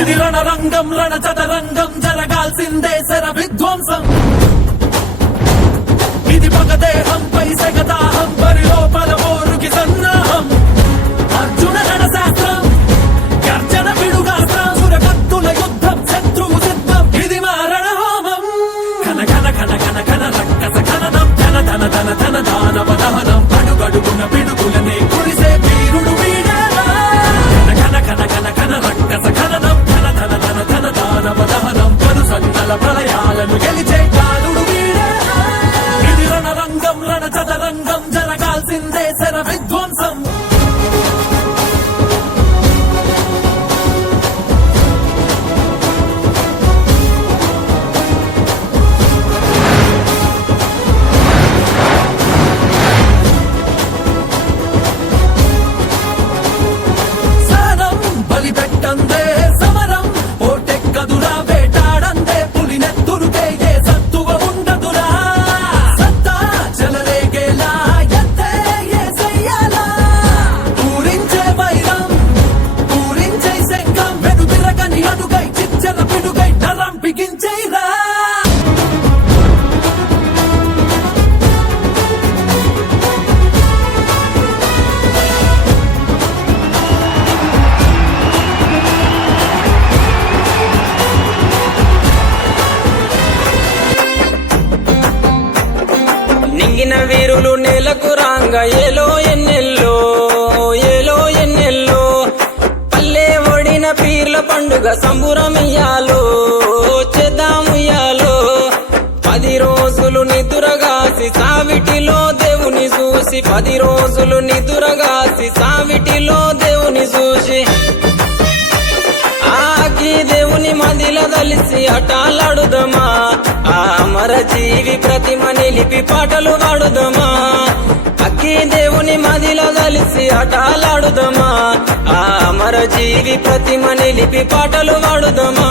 ఇది రణరంగం రణ చదరంగం జరగాల్సిందే శర విధ్వంసం ఇది పగదేహంపై సెగదాహం బరిలో పలమోరుకి సన్నాహం అర్జున రణశాస్త్రం గర్జన పిడుగాస్త్రం సురకత్తుల యుద్ధం శత్రువు సిద్ధం ఇది మా రణహోమం ఘన ఘన ఘన ఘన ఘన రక్కస ఘననం ధన ధన ధన ధన దానవ దహనం అడుగడుగున పిడుగులనే కురిసే వీరుడు వీడేలా ఘన ఘన ఘన ఘన రక్కస ఘననం ధన ధన ధన ధన దానవ దహనం కరు సన్నల ప్రళయాలను గెలిచే కాలుడు వీడేలా ఇది రణరంగం రణ చదరంగం జరగాల్సిందే శర విధ్వంసం సహనం బలిపెట్టందే సమరం ఓటెక్కదురా వేటాడందే పులినెత్తురుకే ఏ సత్తువ ఉండదురా సత్తా చెలరేగేలా ఎత్తే ఏ చెయ్యాలా పూరించే వైరం పూరించే శంఖం వెనుదిరగని అడుగై చిచ్చల పిడుగై నరం బిగించేరా నింగిన వీరులు నేలకు రాంగ ఏలో ఎన్నెల్లో ఏలో ఎన్నెల్లో పల్లె ఒడిన పీర్ల పండుగ సంబురమియాలో చేద్దాముయ్యాలో 10 రోజులు నిదురగాసి సావిటిలో దేవుని చూసి 10 రోజులు నిదురగాసి సావిటిలో దేవుని చూసి ఆకి దేవుని మదిల దలిసి అటాలాడుదమా ఆ అమర జీవి ప్రతిమ నిలిపి పాటలు పాడుదమా అక్కి దేవుని మదిల దలిసి అటాలాడుదమా ఆ అమర జీవి ప్రతిమ నిలిపి పాటలు పాడుదమా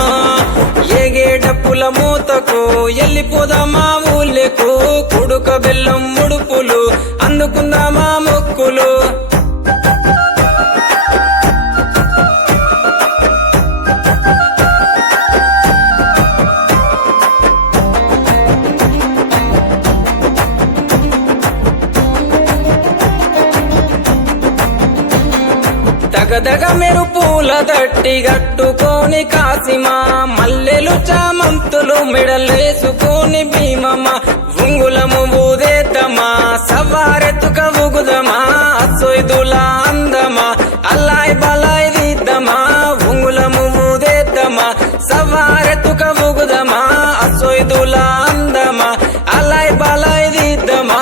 ఏగేటప్పుల మూతకు ఎల్లిపోదామా ఊళ్ళకు కుడుక బెల్లం ముడుపులు అందుకుందామా మొక్కులు దగదగ మెరుపుల దట్టి గట్టుకొని కాసిమా మల్లెలు చామంతులు మెడలేసుకొని భీమమ్మ ఉంగులము ఊదేద్దమా సవారెత్తుక ఊగుదమా సొయ్దుల అందమా అల్లాయ్ బలాయ్ దిద్దమా ఉంగులము ఊదేద్దమా సవారెత్తుక ఊగుదమా సొయ్దుల అందమా అల్లాయ్ బలాయ్ దిద్దమా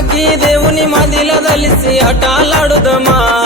అగ్గి దేవుని మదిల దలిసి అటాలాడుదమా